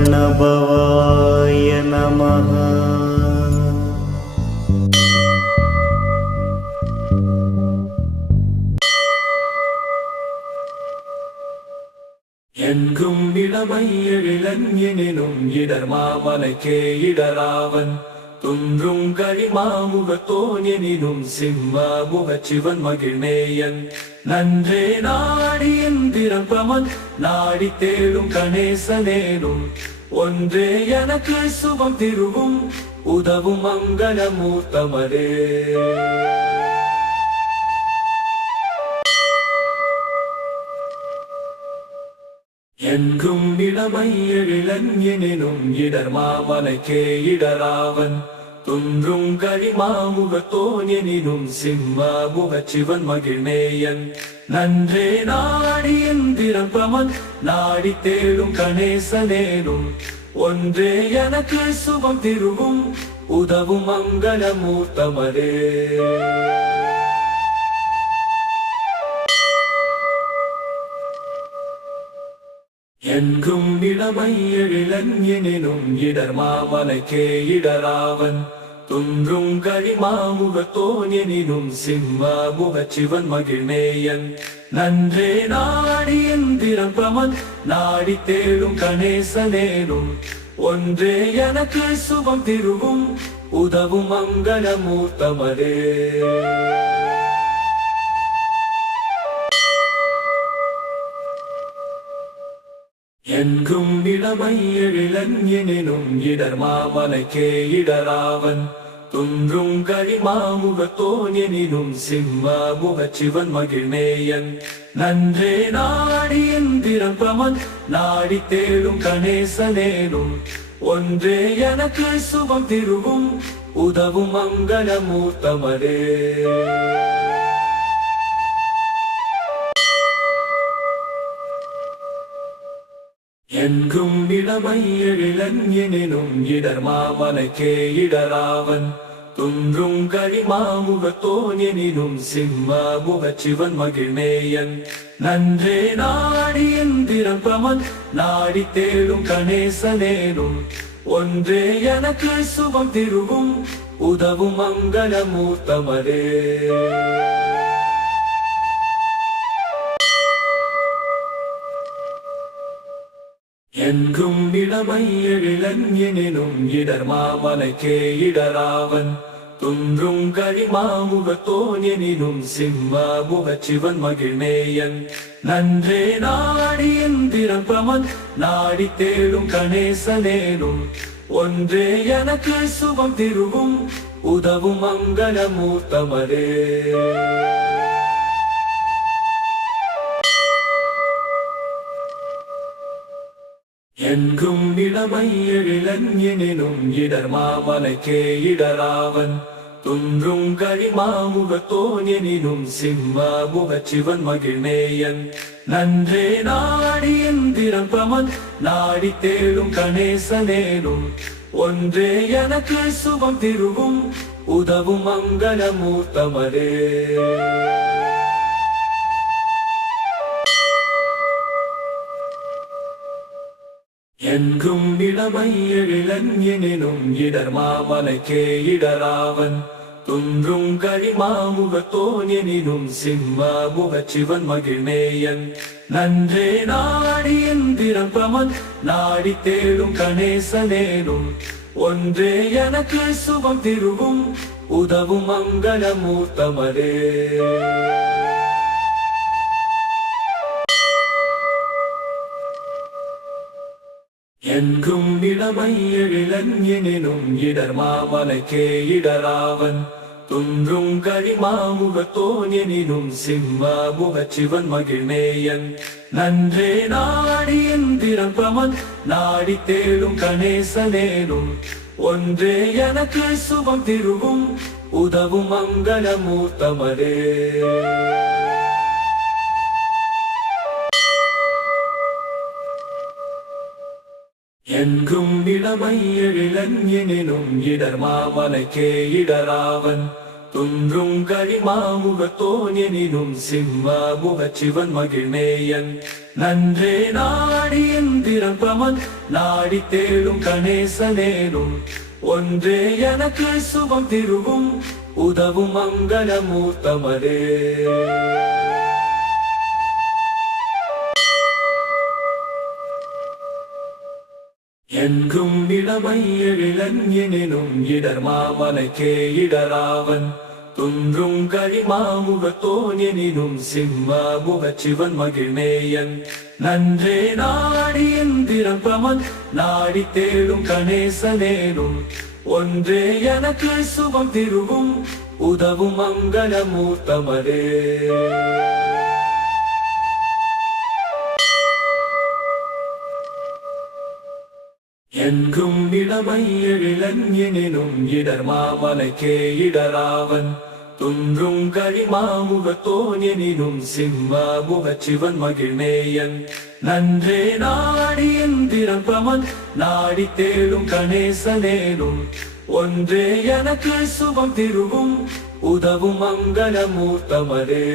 प्रणभवाय नमः எங்கும் இளமை எழிலன்யெனினும் இடர் மாமலைக்கே இடராவன் துன்றும் கரிமாமுகத்தோனெனினும் சிம்ம முகச்சிவன் மகிழ்நேயன் நன்றே நாடி எந்திரம் பிரமன் நாடி தேடும் கணேசனேனும் ஒன்றே எனக்கு சுபம் திருவும் உதவும் மங்கள மூர்த்தமரே என்றும் இளமை எழிலன்யெனினும் இடர் மாமலைக்கே இடராவன். துன்றும் கரிமாமுகத்தோனெனினும் சிம்மாமுக சிவன் மகிழ்நேயன் நன்றே நாடி எந்திரம் பிரமன் நாடி தேடும் கணேசனேனும். ஒன்றே எனக்கு சுபம் திருவும் உதவும் மங்களமூர்த்தமரே என்றும் இளமை எழிலன்யெனினும் இடர் மாமலைக்கே இடராவன். துன்றும் கரிமாமுகத்தோனெனினும் சிம்ம சிவன் மகிழ்நேயன் நன்றே நாடி எந்திரம் பிரமன் நாடி தேடும் கணேசனேனும். ஒன்றே எனக்கு சுபம் திருவும் உதவும் மங்களமூர்த்தமரே எங்கும் இளமை எழிலன்யெனினும் இடர் மாமலைக்கே இடராவன். துன்றும் கரிமாமுகத்தோனெனினும் சிம்ம சிவன் மகிழ்நேயன் நன்றே நாடி எந்திரம் பிரமன் நாடி தேடும் கணேசனேனும். ஒன்றே எனக்கு சுபம் திருவும் உதவும் மங்களமூர்த்தமரே என்றும் இளமை எழிலன்யெனினும் இடர் மாமலைக்கே இடராவன். துன்றும் கரிமாமுகத்தோனெனினும் சிம்ம சிவன் மகிழ்நேயன் நன்றே நாடி எந்திரம் பிரமன் நாடி தேடும் கணேசனேனும். ஒன்றே எனக்கு சுபம் திருவும் உதவும் மங்களமூர்த்தமரே எங்கும் இளமை எழிலன்யெனினும் இடர் மாமலைக்கே இடராவன். துன்றும் கரிமாமுகத்தோனெனினும் சிம்ம சிவன் மகிழ்நேயன் நன்றே நாடி எந்திரம் பிரமன் நாடி தேடும் கணேசனேனும். ஒன்றே எனக்கு சுபம் திருவும் உதவும் மங்களமூர்த்தமரே எங்கும் இளமை எழிலஞ்சினும் இடர் மாமலைக்கே இடராவன். துன்றும் கரிமாமுகத்தோனெனினும் சிம்மாமுக சிவன் மகிழ்நேயன் நன்றே நாடி எந்திரம் பிரமன் நாடி தேடும் கணேசனேனும். ஒன்றே எனக்கு சுபம் திருவும் உதவும் மங்களமூர்த்தமரே என்றும் இளமை எழிலன்யெனினும் இடர் மாமலைக்கே இடராவன். துன்றும் கரிமாமுகத்தோனெனினும் சிம்மாமுக சிவன் மகிழ்நேயன் நன்றே நாடி எந்திரம் பிரமன் நாடி தேடும் கணேசனேனும். ஒன்றே எனக்கு சுபம் திருவும் உதவும் மங்களமூர்த்தமரே எங்கும் இளமை இடர் மாமலைக்கே இடராவன். துன்றும் கழிமாமுகத்தோன் கரிமாமுகத்தோனெனினும் சிம்ம முகச்சிவன் மகிழ்நேயன் நன்றே நாடி எந்திரம் பிரமன் நாடி தேடும் கணேசனேனும். ஒன்றே எனக்கு சுபம் திருவும் உதவும் மங்களமூர்த்தமரே எங்கும் இளமை எழிலன்யெனினும் இடர் மாமலைக்கே இடராவன். துன்றும் கரிமாமுகத்தோன் எனினும் சிம்ம முகச்சிவன் மகிழ்நேயன் நன்றே நாடி எந்திரன் பிரமன் நாடி தேடும் கணேசனேனும். ஒன்றே எனக்கு சுபம் திருவும் உதவும் மங்களமூர்த்தமரே என்றும் இளமை எழிலன் இடர் மாமலைக்கே இடராவன். துன்றும் கரிமாமுகத்தோன் எனினும் சிம்மாமுக சிவன் மகிழ்நேயன் நன்றே நாடி எந்திரம் பிரமன் நாடி தேடும் கணேசனேனும். ஒன்றே எனக்கு சுபம் திருவும் உதவும் மங்களமூர்த்தமரே எங்கும் இளமை இடர் மாமலைக்கே இடராவன். துன்றும் கரிமாமுகத்தோன் எனினும் சிம்ம சிவன் மகிழ்நேயன் நன்றே நாடி எந்திரம் பிரமன் நாடி தேடும் கணேசனேனும். ஒன்றே எனக்கு சுபம் திருவும் உதவும் மங்களமூர்த்தமரே